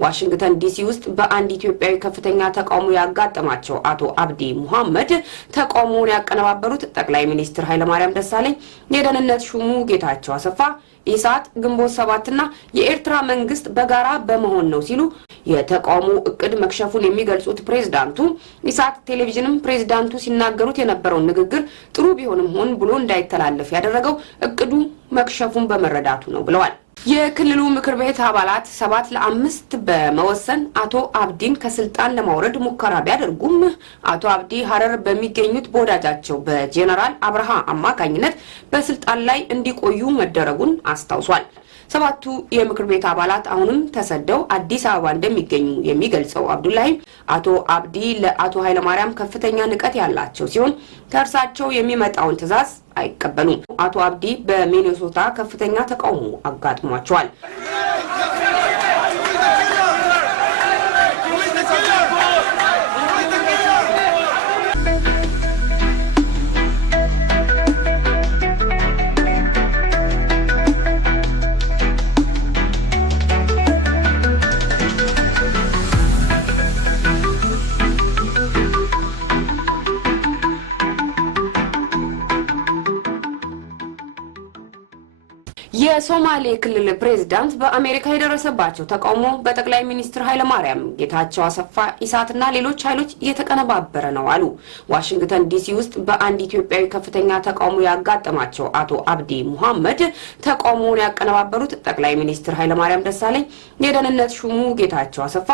ዋሽንግተን ዲሲ ውስጥ በአንድ ኢትዮጵያዊ ከፍተኛ ተቃውሞ ያጋጠማቸው አቶ አብዲ ሙሐመድ ተቃውሞውን ያቀነባበሩት ጠቅላይ ሚኒስትር ኃይለማርያም ደሳለኝ፣ የደህንነት ሹሙ ጌታቸው አሰፋ፣ ኢሳት ግንቦት 7ና የኤርትራ መንግስት በጋራ በመሆን ነው ሲሉ የተቃውሞ እቅድ መክሸፉን የሚገልጹት ፕሬዝዳንቱ ኢሳት ቴሌቪዥንም ፕሬዝዳንቱ ሲናገሩት የነበረው ንግግር ጥሩ ቢሆንም ሆን ብሎ እንዳይተላለፍ ያደረገው እቅዱ መክሸፉን በመረዳቱ ነው ብለዋል። የክልሉ ምክር ቤት አባላት 7-5 በመወሰን አቶ አብዲን ከስልጣን ለማውረድ ሙከራ ቢያደርጉም አቶ አብዲ ሐረር በሚገኙት በወዳጃቸው በጄኔራል አብርሃ አማካኝነት በስልጣን ላይ እንዲቆዩ መደረጉን አስታውሷል። 7ቱ የምክር ቤት አባላት አሁንም ተሰደው አዲስ አበባ እንደሚገኙ የሚገልጸው አብዱላሂ አቶ አብዲ ለአቶ ኃይለማርያም ከፍተኛ ንቀት ያላቸው ሲሆን ከእርሳቸው የሚመጣውን ትዕዛዝ አይቀበሉም። አቶ አብዲ በሚኒሶታ ከፍተኛ ተቃውሞ አጋጥሟቸዋል። የሶማሌ ክልል ፕሬዝዳንት በአሜሪካ የደረሰባቸው ተቃውሞ በጠቅላይ ሚኒስትር ኃይለማርያም ጌታቸው አሰፋ ኢሳትና ሌሎች ኃይሎች እየተቀነባበረ ነው አሉ። ዋሽንግተን ዲሲ ውስጥ በአንድ ኢትዮጵያዊ ከፍተኛ ተቃውሞ ያጋጠማቸው አቶ አብዲ ሙሐመድ ተቃውሞውን ያቀነባበሩት ጠቅላይ ሚኒስትር ኃይለማርያም ደሳለኝ፣ የደህንነት ሹሙ ጌታቸው አሰፋ፣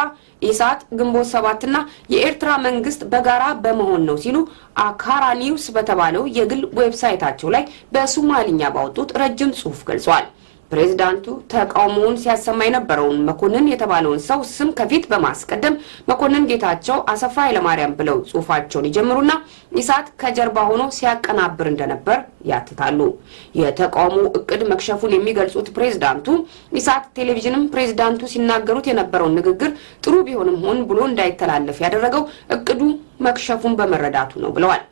ኢሳት ግንቦት 7ና የኤርትራ መንግስት በጋራ በመሆን ነው ሲሉ አካራ ኒውስ በተባለው የግል ዌብሳይታቸው ላይ በሶማሊኛ ባወጡት ረጅም ጽሑፍ ገልጸዋል። ፕሬዝዳንቱ ተቃውሞውን ሲያሰማ የነበረውን መኮንን የተባለውን ሰው ስም ከፊት በማስቀደም መኮንን ጌታቸው አሰፋ ኃይለማርያም ብለው ጽሑፋቸውን ይጀምሩና ኢሳት ከጀርባ ሆኖ ሲያቀናብር እንደነበር ያትታሉ። የተቃውሞ እቅድ መክሸፉን የሚገልጹት ፕሬዝዳንቱ ኢሳት ቴሌቪዥንም ፕሬዝዳንቱ ሲናገሩት የነበረው ንግግር ጥሩ ቢሆንም ሆን ብሎ እንዳይተላለፍ ያደረገው እቅዱ መክሸፉን በመረዳቱ ነው ብለዋል።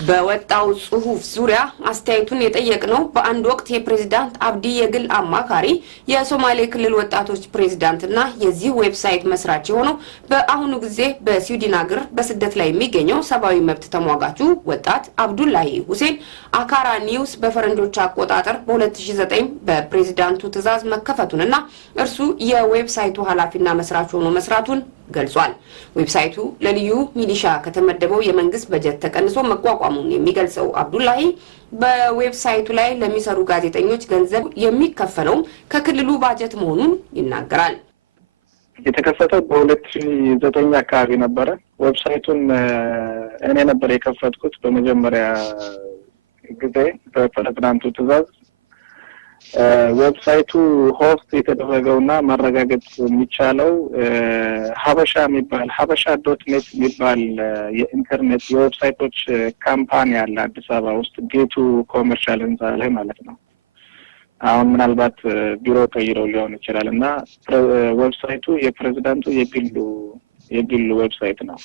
በወጣው ጽሑፍ ዙሪያ አስተያየቱን የጠየቅነው በአንድ ወቅት የፕሬዝዳንት አብዲ የግል አማካሪ የሶማሌ ክልል ወጣቶች ፕሬዝዳንትና የዚህ ዌብሳይት መስራች የሆነው በአሁኑ ጊዜ በስዊድን ሀገር በስደት ላይ የሚገኘው ሰብአዊ መብት ተሟጋቹ ወጣት አብዱላሂ ሁሴን አካራ ኒውስ በፈረንጆች አቆጣጠር በ2009 በፕሬዝዳንቱ ትዕዛዝ መከፈቱንና እርሱ የዌብሳይቱ ኃላፊና መስራች ሆኖ መስራቱን ገልጿል። ዌብሳይቱ ለልዩ ሚሊሻ ከተመደበው የመንግስት በጀት ተቀንሶ መቋቋሙን የሚገልጸው አብዱላሂ በዌብሳይቱ ላይ ለሚሰሩ ጋዜጠኞች ገንዘብ የሚከፈለው ከክልሉ ባጀት መሆኑን ይናገራል። የተከፈተው በ2009 አካባቢ ነበረ። ዌብሳይቱን እኔ ነበር የከፈትኩት በመጀመሪያ ጊዜ በፕሬዝዳንቱ ትዕዛዝ። ዌብሳይቱ ሆስት የተደረገውና ማረጋገጥ የሚቻለው ሀበሻ.ኔት የሚባል የኢንተርኔት የዌብሳይቶች ካምፓኒ አለ አዲስ አበባ ውስጥ ጌቱ ኮመርሻል ህንጻ ላይ ማለት ነው። አሁን ምናልባት ቢሮ ቀይረው ሊሆን ይችላል እና ዌብሳይቱ የፕሬዝዳንቱ የግሉ ዌብሳይት ነው።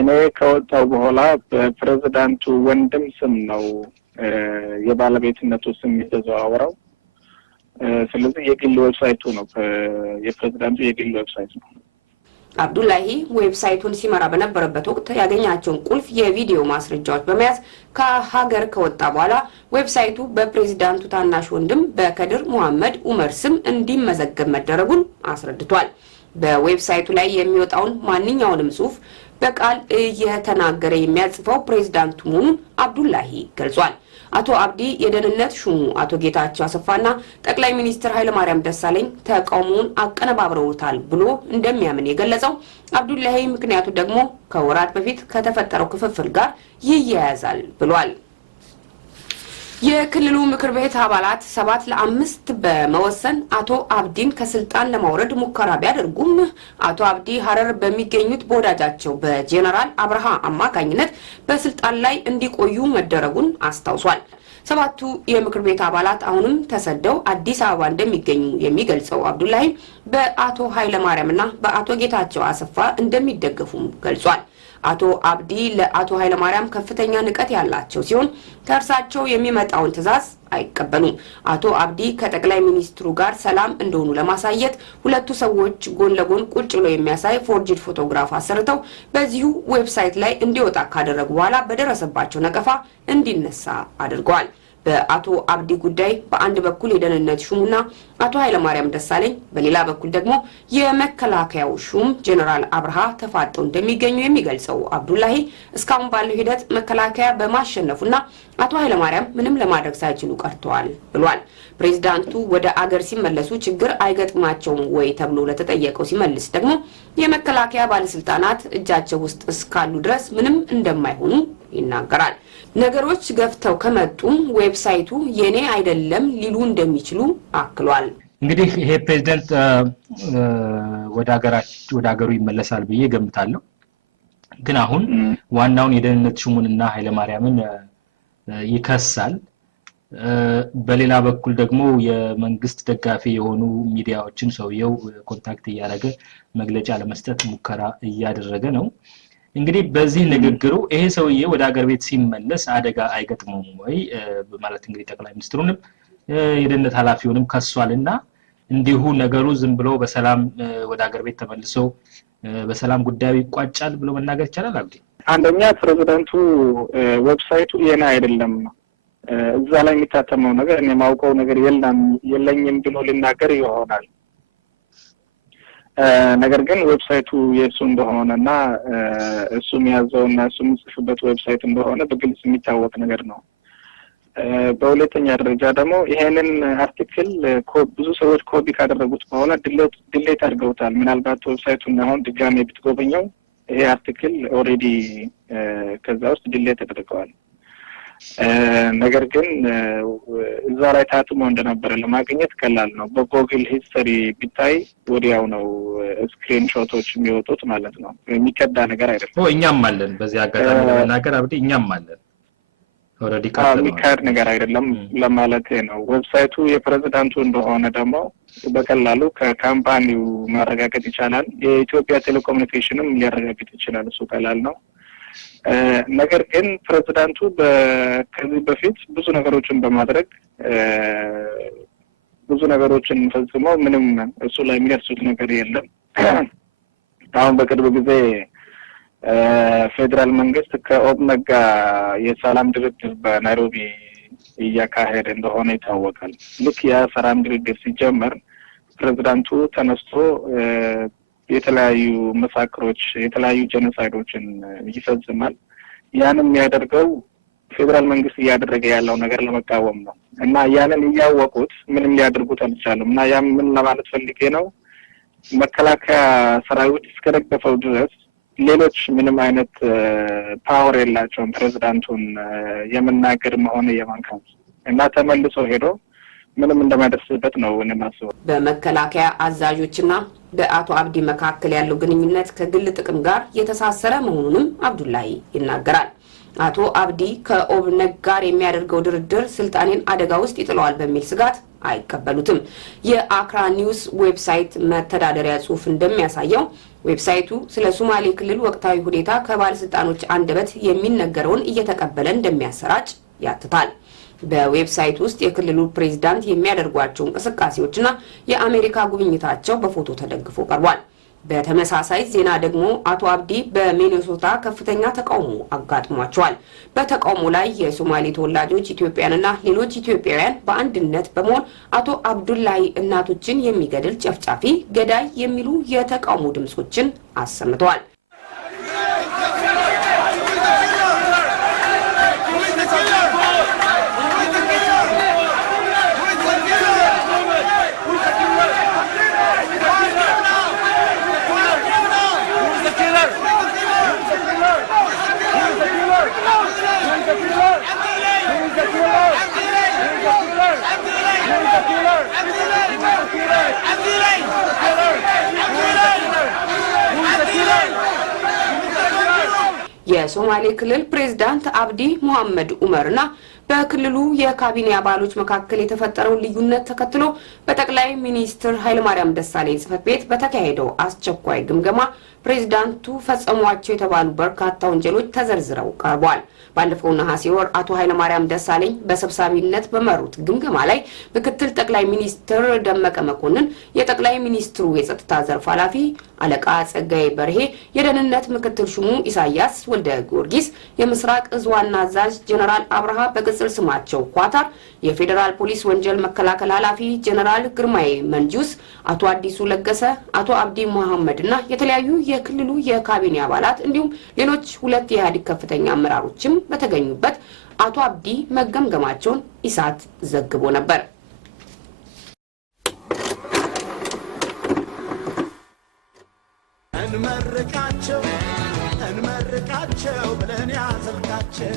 እኔ ከወጣው በኋላ በፕሬዝዳንቱ ወንድም ስም ነው የባለቤትነቱ ስም የተዘዋወረው። ስለዚህ የግል ዌብሳይቱ ነው፣ የፕሬዝዳንቱ የግል ዌብሳይት ነው። አብዱላሂ ዌብሳይቱን ሲመራ በነበረበት ወቅት ያገኛቸውን ቁልፍ የቪዲዮ ማስረጃዎች በመያዝ ከሀገር ከወጣ በኋላ ዌብሳይቱ በፕሬዝዳንቱ ታናሽ ወንድም በከድር መሐመድ ኡመር ስም እንዲመዘገብ መደረጉን አስረድቷል። በዌብሳይቱ ላይ የሚወጣውን ማንኛውንም ጽሑፍ በቃል እየተናገረ የሚያጽፈው ፕሬዝዳንቱ መሆኑን አብዱላሂ ገልጿል። አቶ አብዲ የደህንነት ሹሙ አቶ ጌታቸው አሰፋና ጠቅላይ ሚኒስትር ኃይለማርያም ደሳለኝ ተቃውሞውን አቀነባብረውታል ብሎ እንደሚያምን የገለጸው አብዱላሂ ምክንያቱ ደግሞ ከወራት በፊት ከተፈጠረው ክፍፍል ጋር ይያያዛል ብሏል። የክልሉ ምክር ቤት አባላት 7-5 በመወሰን አቶ አብዲን ከስልጣን ለማውረድ ሙከራ ቢያደርጉም አቶ አብዲ ሐረር በሚገኙት በወዳጃቸው በጄኔራል አብርሃ አማካኝነት በስልጣን ላይ እንዲቆዩ መደረጉን አስታውሷል። 7ቱ የምክር ቤት አባላት አሁንም ተሰደው አዲስ አበባ እንደሚገኙ የሚገልጸው አብዱላሂ በአቶ ኃይለማርያምና በአቶ ጌታቸው አሰፋ እንደሚደገፉም ገልጿል። አቶ አብዲ ለአቶ ኃይለማርያም ከፍተኛ ንቀት ያላቸው ሲሆን ከእርሳቸው የሚመጣውን ትዕዛዝ አይቀበሉም። አቶ አብዲ ከጠቅላይ ሚኒስትሩ ጋር ሰላም እንደሆኑ ለማሳየት ሁለቱ ሰዎች ጎን ለጎን ቁጭ ብለው የሚያሳይ ፎርጅድ ፎቶግራፍ አሰርተው በዚሁ ዌብሳይት ላይ እንዲወጣ ካደረጉ በኋላ በደረሰባቸው ነቀፋ እንዲነሳ አድርገዋል። በአቶ አብዲ ጉዳይ በአንድ በኩል የደህንነት ሹሙና አቶ ኃይለማርያም ደሳለኝ በሌላ በኩል ደግሞ የመከላከያው ሹም ጀነራል አብርሃ ተፋጠው እንደሚገኙ የሚገልጸው አብዱላሂ እስካሁን ባለው ሂደት መከላከያ በማሸነፉና አቶ ኃይለማርያም ምንም ለማድረግ ሳይችሉ ቀርተዋል ብሏል። ፕሬዝዳንቱ ወደ አገር ሲመለሱ ችግር አይገጥማቸውም ወይ ተብሎ ለተጠየቀው ሲመልስ ደግሞ የመከላከያ ባለስልጣናት እጃቸው ውስጥ እስካሉ ድረስ ምንም እንደማይሆኑ ይናገራል። ነገሮች ገፍተው ከመጡም ዌብሳይቱ የኔ አይደለም ሊሉ እንደሚችሉ አክሏል። እንግዲህ ይሄ ፕሬዝዳንት ወደ ሀገሩ ይመለሳል ብዬ ገምታለሁ። ግን አሁን ዋናውን የደህንነት ሹሙንና ኃይለማርያምን ይከሳል። በሌላ በኩል ደግሞ የመንግስት ደጋፊ የሆኑ ሚዲያዎችን ሰውየው ኮንታክት እያደረገ መግለጫ ለመስጠት ሙከራ እያደረገ ነው። እንግዲህ በዚህ ንግግሩ ይሄ ሰውዬ ወደ ሀገር ቤት ሲመለስ አደጋ አይገጥመውም ወይ በማለት እንግዲህ ጠቅላይ ሚኒስትሩንም የደህንነት ኃላፊውንም ከሷልና እንዲሁ ነገሩ ዝም ብሎ በሰላም ወደ ሀገር ቤት ተመልሶ በሰላም ጉዳዩ ይቋጫል ብሎ መናገር ይቻላል? አብዲ አንደኛ ፕሬዝዳንቱ ዌብሳይቱ የኔ አይደለም እዛ ላይ የሚታተመው ነገር እኔ ማውቀው ነገር የለኝም ብሎ ሊናገር ይሆናል። ነገር ግን ዌብሳይቱ የእሱ እንደሆነና እሱ የሚያዘውና እሱ የሚጽፍበት ዌብሳይት እንደሆነ በግልጽ የሚታወቅ ነገር ነው። በሁለተኛ ደረጃ ደግሞ ይሄንን አርቲክል ብዙ ሰዎች ኮፒ ካደረጉት በኋላ ዲሌት አድርገውታል። ምናልባት ዌብሳይቱን አሁን ድጋሜ ብትጎበኘው ይሄ አርቲክል ኦልሬዲ ከዛ ውስጥ ዲሌት ተደርገዋል። ነገር ግን እዛ ላይ ታትሞ እንደነበረ ለማግኘት ቀላል ነው። በጎግል ሂስትሪ ቢታይ ወዲያው ነው ስክሪንሾቶች የሚወጡት ማለት ነው። የሚከዳ ነገር አይደለም። እኛም አለን። በዚህ አጋጣሚ ለመናገር አብዲ እኛም አለን። ኦልሬዲ የሚካድ ነገር አይደለም ለማለት ነው። ዌብሳይቱ የፕሬዝዳንቱ እንደሆነ ደግሞ በቀላሉ ከካምፓኒው ማረጋገጥ ይቻላል። የኢትዮጵያ ቴሌኮሙኒኬሽንም ሊያረጋግጥ ይችላል። እሱ ቀላል ነው። ነገር ግን ፕሬዝዳንቱ ከዚህ በፊት ብዙ ነገሮችን በማድረግ ብዙ ነገሮችን ፈጽመው ምንም እሱ ላይ የሚደርሱት ነገር የለም። አሁን በቅርብ ጊዜ ፌደራል መንግስት ከኦብነግ ጋር የሰላም ድርድር በናይሮቢ እያካሄደ እንደሆነ ይታወቃል። ልክ የሰላም ድርድር ሲጀመር ፕሬዝዳንቱ ተነስቶ የተለያዩ መሳክሮች የተለያዩ ጄኖሳይዶችን ይፈጽማል። ያንን የሚያደርገው ፌደራል መንግስት እያደረገ ያለው ነገር ለመቃወም ነው እና ያንን እያወቁት ምንም ሊያደርጉት አልቻሉም። እና ያ ምን ለማለት ፈልጌ ነው፣ መከላከያ ሰራዊት እስከደገፈው ድረስ ሌሎች ምንም አይነት ፓወር የላቸውም ፕሬዝዳንቱን የመናገር መሆን የማንካት እና ተመልሶ ሄዶ ምንም እንደማይደርስበት ነው እነማስበው። በመከላከያ አዛዦችና በአቶ አብዲ መካከል ያለው ግንኙነት ከግል ጥቅም ጋር የተሳሰረ መሆኑንም አብዱላሂ ይናገራል። አቶ አብዲ ከኦብነግ ጋር የሚያደርገው ድርድር ስልጣኔን አደጋ ውስጥ ይጥለዋል በሚል ስጋት አይቀበሉትም። የአክራ ኒውስ ዌብሳይት መተዳደሪያ ጽሑፍ እንደሚያሳየው ዌብሳይቱ ስለ ሶማሌ ክልል ወቅታዊ ሁኔታ ከባለስልጣኖች አንደበት የሚነገረውን እየተቀበለ እንደሚያሰራጭ ያትታል። በዌብሳይት ውስጥ የክልሉ ፕሬዝዳንት የሚያደርጓቸው እንቅስቃሴዎችና የአሜሪካ ጉብኝታቸው በፎቶ ተደግፎ ቀርቧል። በተመሳሳይ ዜና ደግሞ አቶ አብዲ በሚኒሶታ ከፍተኛ ተቃውሞ አጋጥሟቸዋል። በተቃውሞ ላይ የሶማሌ ተወላጆች ኢትዮጵያንና ሌሎች ኢትዮጵያውያን በአንድነት በመሆን አቶ አብዱላሂ እናቶችን የሚገድል ጨፍጫፊ ገዳይ የሚሉ የተቃውሞ ድምጾችን አሰምተዋል። የሶማሌ ክልል ፕሬዝዳንት አብዲ ሙሐመድ ኡመርና በክልሉ የካቢኔ አባሎች መካከል የተፈጠረው ልዩነት ተከትሎ በጠቅላይ ሚኒስትር ኃይለማርያም ደሳለኝ ጽሕፈት ቤት በተካሄደው አስቸኳይ ግምገማ ፕሬዝዳንቱ ፈጸሟቸው የተባሉ በርካታ ወንጀሎች ተዘርዝረው ቀርበዋል። ባለፈው ነሐሴ ወር አቶ ኃይለማርያም ደሳለኝ በሰብሳቢነት በመሩት ግምገማ ላይ ምክትል ጠቅላይ ሚኒስትር ደመቀ መኮንን፣ የጠቅላይ ሚኒስትሩ የጸጥታ ዘርፍ ኃላፊ አለቃ ጸጋዬ በርሄ፣ የደህንነት ምክትል ሹሙ ኢሳያስ ወልደ ጊዮርጊስ፣ የምስራቅ እዝ ዋና አዛዥ ጀነራል አብርሃ በቅጽል ስማቸው ኳታር፣ የፌዴራል ፖሊስ ወንጀል መከላከል ኃላፊ ጀነራል ግርማይ መንጁስ፣ አቶ አዲሱ ለገሰ፣ አቶ አብዲ መሐመድና የተለያዩ የክልሉ የካቢኔ አባላት እንዲሁም ሌሎች 2 የኢህአዴግ ከፍተኛ አመራሮችም በተገኙበት አቶ አብዲ መገምገማቸውን ኢሳት ዘግቦ ነበር። እንመርቃቸው ብለን ያዘልቃቸው